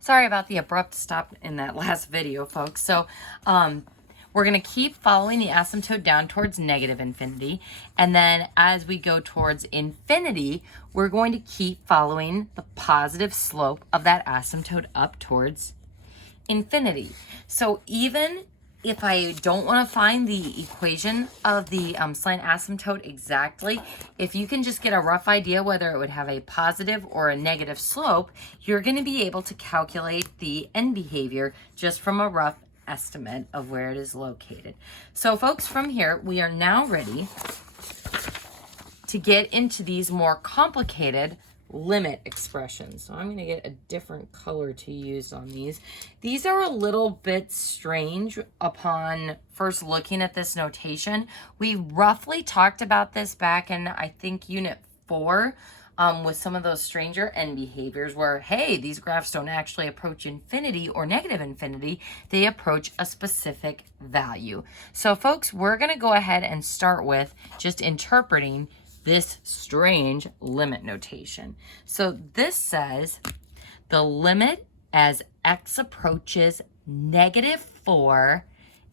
Sorry about the abrupt stop in that last video, folks. So we're going to keep following the asymptote down towards negative infinity. And then as we go towards infinity, we're going to keep following the positive slope of that asymptote up towards infinity. So even if I don't want to find the equation of the slant asymptote exactly, if you can just get a rough idea whether it would have a positive or a negative slope, you're going to be able to calculate the end behavior just from a rough estimate of where it is located. So folks, from here, we are now ready to get into these more complicated limit expressions. So I'm going to get a different color to use on these. These are a little bit strange upon first looking at this notation. We roughly talked about this back in, I think, Unit 4 with some of those stranger end behaviors where, hey, these graphs don't actually approach infinity or negative infinity. They approach a specific value. So folks, we're going to go ahead and start with just interpreting this strange limit notation. So this says the limit as x approaches -4,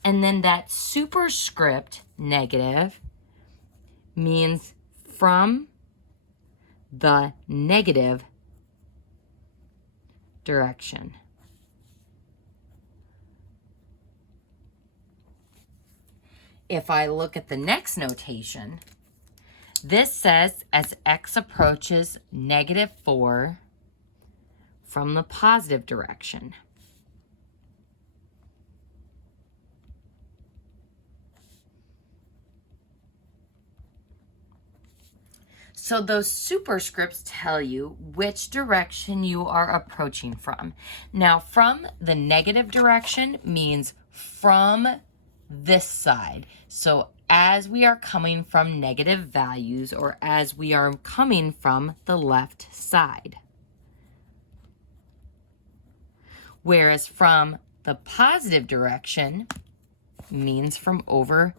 and then that superscript negative means from the negative direction. If I look at the next notation, this says as x approaches -4 from the positive direction. So those superscripts tell you which direction you are approaching from. Now, from the negative direction means from this side. So as we are coming from negative values, or as we are coming from the left side. Whereas from the positive direction means from over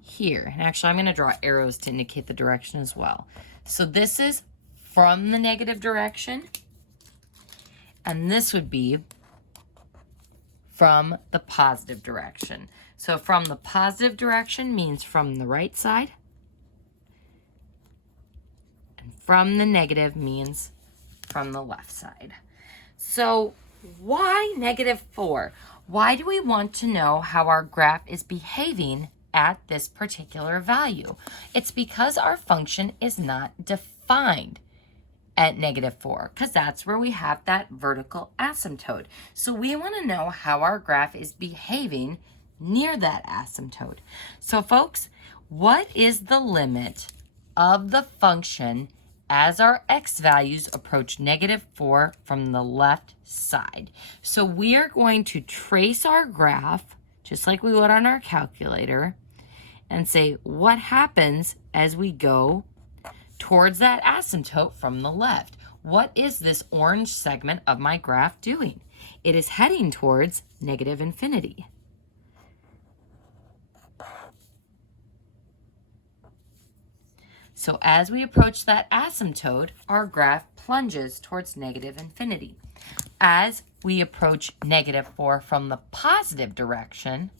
here. And actually, I'm going to draw arrows to indicate the direction as well. So this is from the negative direction, and this would be from the positive direction. So from the positive direction means from the right side, and from the negative means from the left side. So why -4? Why do we want to know how our graph is behaving at this particular value? It's because our function is not defined at -4, because that's where we have that vertical asymptote. So we want to know how our graph is behaving near that asymptote. So folks, what is the limit of the function as our x values approach -4 from the left side? So we are going to trace our graph just like we would on our calculator and say what happens as we go towards that asymptote from the left. What is this orange segment of my graph doing? It is heading towards negative infinity. So as we approach that asymptote, our graph plunges towards negative infinity. As we approach -4 from the positive direction,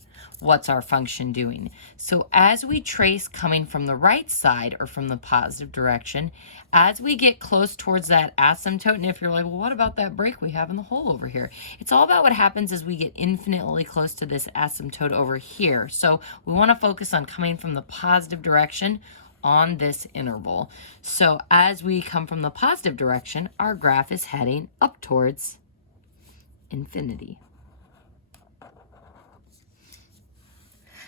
what's our function doing? So as we trace coming from the right side or from the positive direction, as we get close towards that asymptote, and if you're like, well, what about that break we have in the hole over here? It's all about what happens as we get infinitely close to this asymptote over here. So we want to focus on coming from the positive direction on this interval. So as we come from the positive direction, our graph is heading up towards infinity.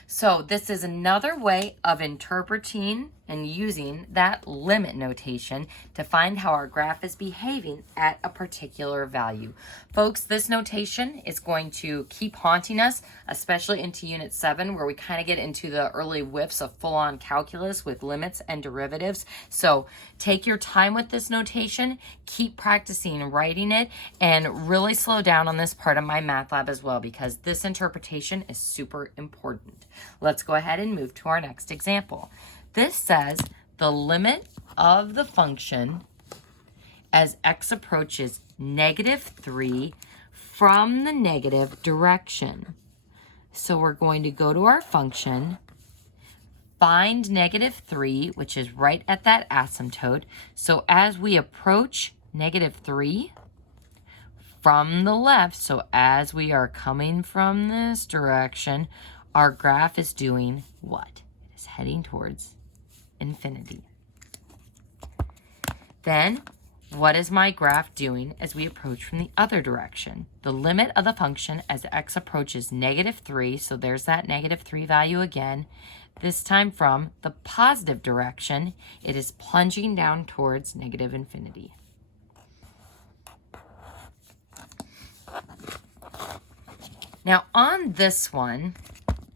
So this is another way of interpreting and using that limit notation to find how our graph is behaving at a particular value. Folks, this notation is going to keep haunting us, especially into Unit 7, where we kind of get into the early whiffs of full-on calculus with limits and derivatives. So take your time with this notation, keep practicing writing it, and really slow down on this part of my math lab as well, because this interpretation is super important. Let's go ahead and move to our next example. This says the limit of the function as x approaches -3 from the negative direction. So we're going to go to our function, find -3, which is right at that asymptote. So as we approach -3 from the left, so as we are coming from this direction, our graph is doing what? It is heading towards infinity. Then, what is my graph doing as we approach from the other direction? The limit of the function as x approaches -3, so there's that -3 value again. This time from the positive direction, it is plunging down towards -infinity. Now on this one,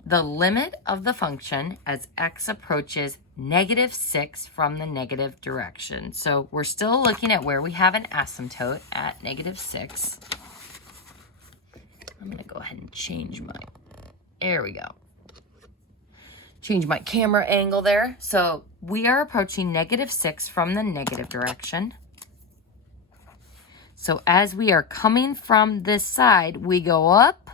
the limit of the function as x approaches -6 from the negative direction. So we're still looking at where we have an asymptote at -6. I'm going to go ahead and change my, there we go. Change my camera angle there. So we are approaching -6 from the negative direction. So as we are coming from this side, we go up.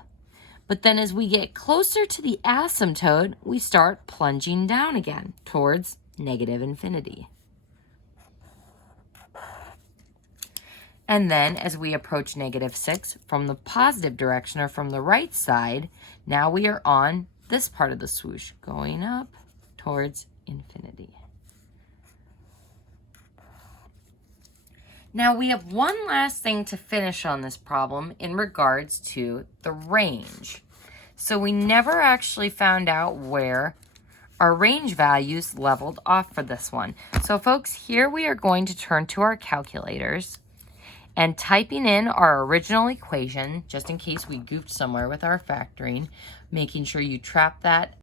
But then as we get closer to the asymptote, we start plunging down again towards -infinity. And then as we approach -6 from the positive direction or from the right side, now we are on this part of the swoosh, going up towards infinity. Now we have one last thing to finish on this problem in regards to the range. So we never actually found out where our range values leveled off for this one. So folks, here we are going to turn to our calculators and typing in our original equation, just in case we goofed somewhere with our factoring, making sure you trap that